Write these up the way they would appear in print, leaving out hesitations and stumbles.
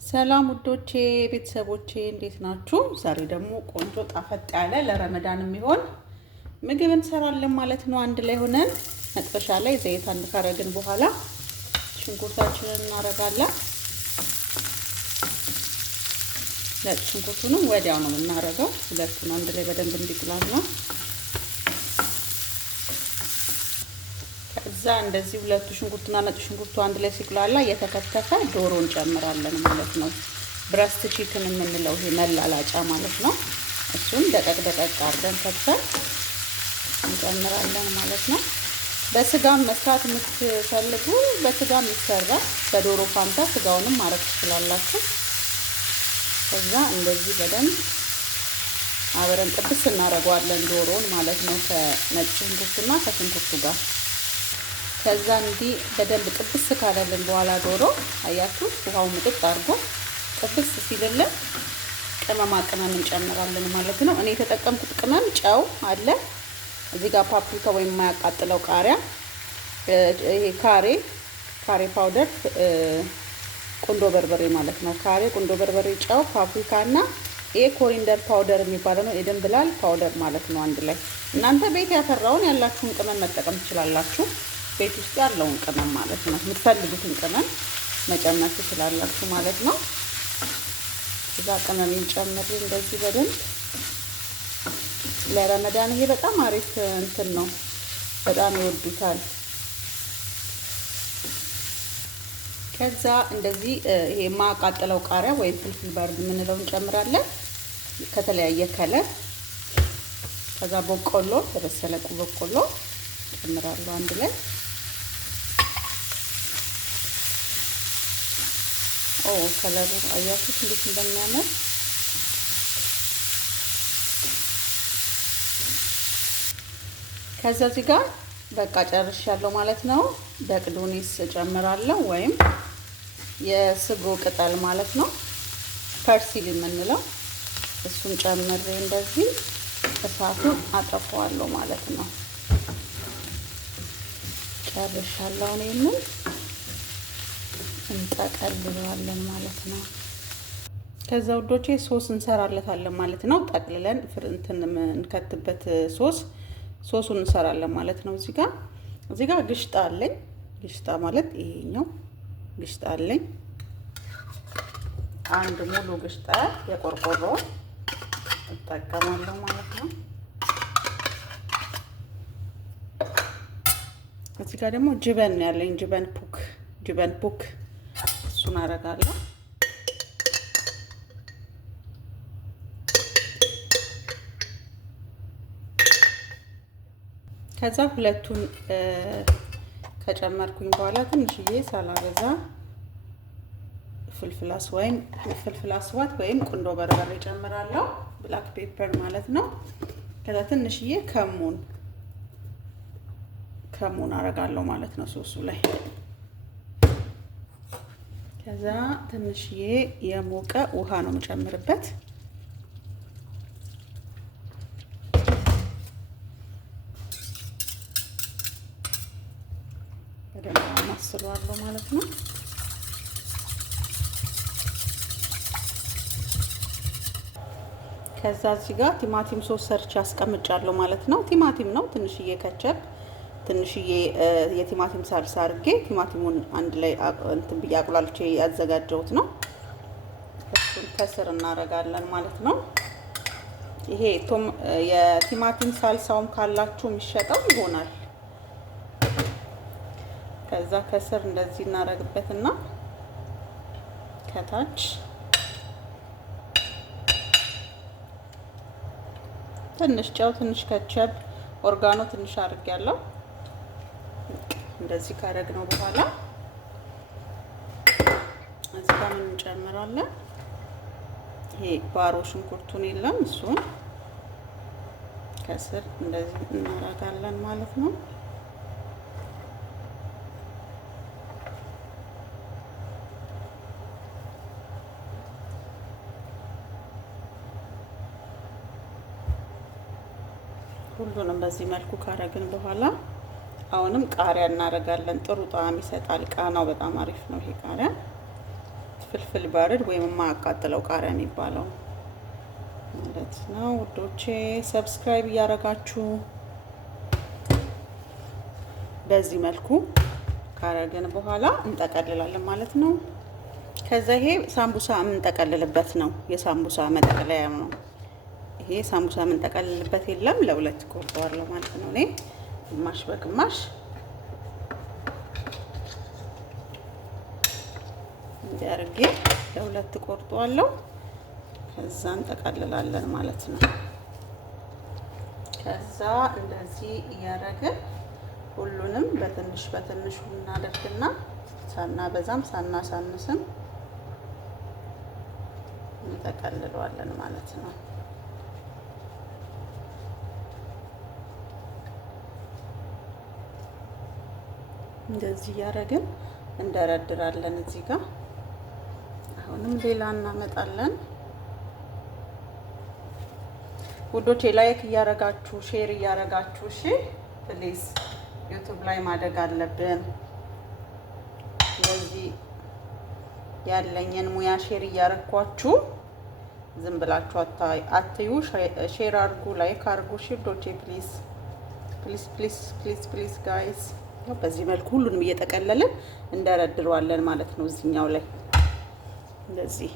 ሰላም ውዶቼ ቤተሰቦቼ እንዴት ናችሁ? ዛሬ ደግሞ ቆንጆ ጣፈጥ ያለ ለረመዳን የሚሆን ምግብ እንሰራለን ማለት ነው። አንድ ላይ ሆነን መጥበሻ ላይ ዘይት አንድ ካረግን በኋላ ሽንኩርታችንን እናረጋለን። ነጭ ሽንኩርቱንም ወዲያው ነው የምናረገው፣ ሁለቱን አንድ ላይ በደንብ እንዲቁላላ። ከዛ እንደዚህ ሁለቱ ሽንኩርትና ነጭ ሽንኩርቱ አንድ ላይ ሲቁላላ እየተከተፈ ዶሮ እንጨምራለን ማለት ነው። ብረስት ቺክን የምንለው ይሄ መላላጫ ማለት ነው። እሱን ደቀቅ ደቀቅ አድርገን ከትፈን እንጨምራለን ማለት ነው። በስጋም መስራት የምትፈልጉ በስጋም ይሰራል። በዶሮ ፋንታ ስጋውንም ማረግ ትችላላችሁ። ከዛ እንደዚህ በደንብ አብረን ጥብስ እናደርገዋለን ዶሮን ማለት ነው ከነጭ ሽንኩርቱና ከሽንኩርቱ ጋር። ከዛ እንዲህ በደንብ ጥብስ ካለልን በኋላ ዶሮ አያችሁ ውሃው ምጥጥ አድርጎ ጥብስ ሲልልን ቅመማ ቅመም እንጨምራለን ማለት ነው። እኔ የተጠቀምኩት ቅመም ጨው አለ፣ እዚህ ጋር ፓፕሪካ ወይም የማያቃጥለው ቃሪያ፣ ይሄ ካሬ ፓውደር፣ ቁንዶ በርበሬ ማለት ነው። ካሬ፣ ቁንዶ በርበሬ፣ ጨው፣ ፓፕሪካ እና ይሄ ኮሪንደር ፓውደር የሚባለው ነው። የድንብላል ፓውደር ማለት ነው። አንድ ላይ እናንተ ቤት ያፈራውን ያላችሁን ቅመም መጠቀም ትችላላችሁ። ቤት ውስጥ ያለውን ቅመም ማለት ነው። የምትፈልጉትን ቅመም መጨመር ትችላላችሁ ማለት ነው። እዛ ቅመሜን ጨምሬ እንደዚህ በደንብ ለረመዳን ይሄ በጣም አሪፍ እንትን ነው። በጣም ይወዱታል። ከዛ እንደዚህ ይሄ የማያቃጥለው ቃሪያ ወይም ፍልፍል ባርድ የምንለው እንጨምራለን ከተለያየ ከለር። ከዛ በቆሎ ተበሰለ በቆሎ ጨምራለሁ አንድ ላይ። ከለሩ አያችሁት እንዴት እንደሚያምር። ከዛ እዚህ ጋር በቃ ጨርሻለሁ ማለት ነው። በቅዶኒስ ጨምራለሁ ወይም የስጎ ቅጠል ማለት ነው፣ ፐርሲል የምንለው እሱን ጨምሬ እንደዚህ እሳቱን አጠፋዋለሁ ማለት ነው። ጨርሻለሁ። እኔንም እንጠቀልለዋለን ማለት ነው። ከዛ ውዶቼ ሶስ እንሰራለታለን ማለት ነው። ጠቅልለን ፍርንትን እንከትበት ሶሱን እንሰራለን ማለት ነው። እዚህ ጋር ግሽጣ አለኝ። ግሽጣ ማለት ይሄኛው ግሽጣ አለኝ። አንድ ሙሉ ግሽጣ የቆርቆሮ እጠቀማለሁ ማለት ነው። እዚህ ጋር ደግሞ ጅበን ያለኝ ጅበን ፑክ እሱን አረጋለሁ። ከዛ ሁለቱን ከጨመርኩኝ በኋላ ትንሽዬ ሳላበዛ ፍልፍል አስዋት ወይም ቁንዶ በርበሬ ጨምራለሁ፣ ብላክ ፔፐር ማለት ነው። ከዛ ትንሽዬ ከሙን አረጋለሁ ማለት ነው ሶሱ ላይ። ከዛ ትንሽዬ የሞቀ ውሃ ነው የምጨምርበት። በደንብ አማስለዋለሁ ማለት ነው። ከዛ እዚህ ጋር ቲማቲም ሶስ ሰርቼ አስቀምጫለሁ ማለት ነው። ቲማቲም ነው፣ ትንሽዬ ከቸፕ፣ ትንሽዬ የቲማቲም ሳልሳ አድርጌ ቲማቲሙን አንድ ላይ እንትን ብዬ አቁላልቼ ያዘጋጀሁት ነው። እሱን ከስር እናረጋለን ማለት ነው። ይሄ የቲማቲም ሳልሳውም ካላችሁ የሚሸጠው ይሆናል። ከዛ ከስር እንደዚህ እናረግበትና ከታች ትንሽ ጨው፣ ትንሽ ከቸፕ፣ ኦርጋኖ ትንሽ አድርጌያለሁ። እንደዚህ ካረግነው በኋላ እዚህ ጋር ምን እንጨምራለን? ይሄ ባሮ ሽንኩርቱን የለም እሱን ከስር እንደዚህ እናረጋለን ማለት ነው። ሁሉንም በዚህ መልኩ ካረግን በኋላ አሁንም ቃሪያ እናረጋለን። ጥሩ ጣዕም ይሰጣል። ቃናው በጣም አሪፍ ነው ይሄ ቃሪያ። ፍልፍል ባርድ ወይም የማያቃጥለው ቃሪያ የሚባለው ማለት ነው ውዶቼ። ሰብስክራይብ እያደረጋችሁ በዚህ መልኩ ካረግን በኋላ እንጠቀልላለን ማለት ነው። ከዛ ይሄ ሳምቡሳ የምንጠቀልልበት ነው፣ የሳምቡሳ መጠቅለያ ነው። ይሄ ሳምቡሳ የምንጠቀልልበት የለም፣ ለሁለት ቆርጠዋለሁ ማለት ነው። እኔ ግማሽ በግማሽ እንዲያርጌ ለሁለት ቆርጠዋለሁ። ከዛ እንጠቀልላለን ማለት ነው። ከዛ እንደዚህ እያደረግን ሁሉንም በትንሽ በትንሹ እናደርግና ሳናበዛም ሳናሳንስም እንጠቀልለዋለን ማለት ነው። እንደዚህ እያደረግን እንደረድራለን። እዚህ ጋር አሁንም ሌላ እናመጣለን። ውዶቼ ላይክ እያረጋችሁ ሼር እያረጋችሁ እሺ ፕሊዝ፣ ዩቲዩብ ላይ ማደግ አለብን። ስለዚህ ያለኝን ሙያ ሼር እያረኳችሁ ዝም ብላችሁ አትዩ። ሼር አርጉ፣ ላይክ አርጉ እሺ ውዶቼ ፕሊዝ ፕሊዝ ፕሊዝ ፕሊዝ ፕሊዝ ጋይስ። በዚህ መልኩ ሁሉንም እየጠቀለልን እንደረድረዋለን ማለት ነው። እዚህኛው ላይ እንደዚህ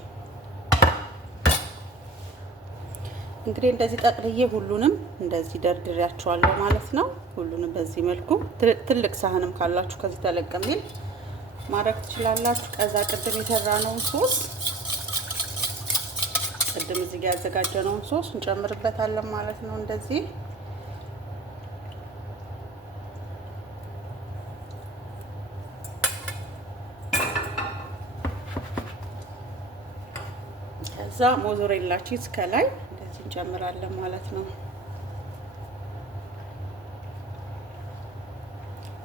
እንግዲህ እንደዚህ ጠቅልዬ ሁሉንም እንደዚህ ደርድሬያቸዋለሁ ማለት ነው። ሁሉንም በዚህ መልኩ ትልቅ ሳህንም ካላችሁ ከዚህ ተለቅ የሚል ማድረግ ትችላላችሁ። ከዛ ቅድም የሰራነውን ሶስ ቅድም እዚህ ጋር ያዘጋጀነውን ሶስ እንጨምርበታለን ማለት ነው። እንደዚህ ከዛ ሞዞሬላ ቺዝ ከላይ እንደዚህ እንጨምራለን ማለት ነው።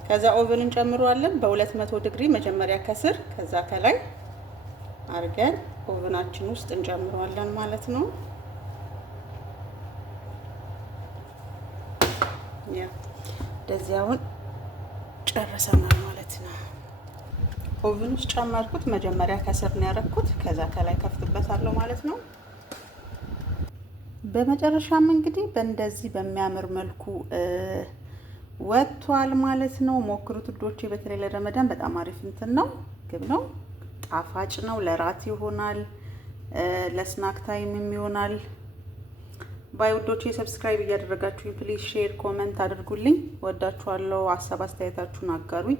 ከዛ ኦቨን እንጨምረዋለን በ200 ዲግሪ መጀመሪያ ከስር ከዛ ከላይ አርገን ኦቨናችን ውስጥ እንጨምረዋለን ማለት ነው። ያ እንደዚህ አሁን ጨርሰናል ማለት ነው። ኦቨን ውስጥ ጨመርኩት። መጀመሪያ ከስር ነው ያደረኩት፣ ከዛ ከላይ ከፍትበታለሁ ማለት ነው። በመጨረሻም እንግዲህ በእንደዚህ በሚያምር መልኩ ወጥቷል ማለት ነው። ሞክሩት ውዶቼ። በተለይ ለረመዳን በጣም አሪፍ እንትን ነው፣ ግብ ነው፣ ጣፋጭ ነው። ለራት ይሆናል፣ ለስናክ ታይምም ይሆናል። ባይ ውዶቼ። ሰብስክራይብ እያደረጋችሁ ፕሊዝ ሼር ኮሜንት አድርጉልኝ። ወዳችኋለሁ። ሀሳብ አስተያየታችሁን አጋሩኝ።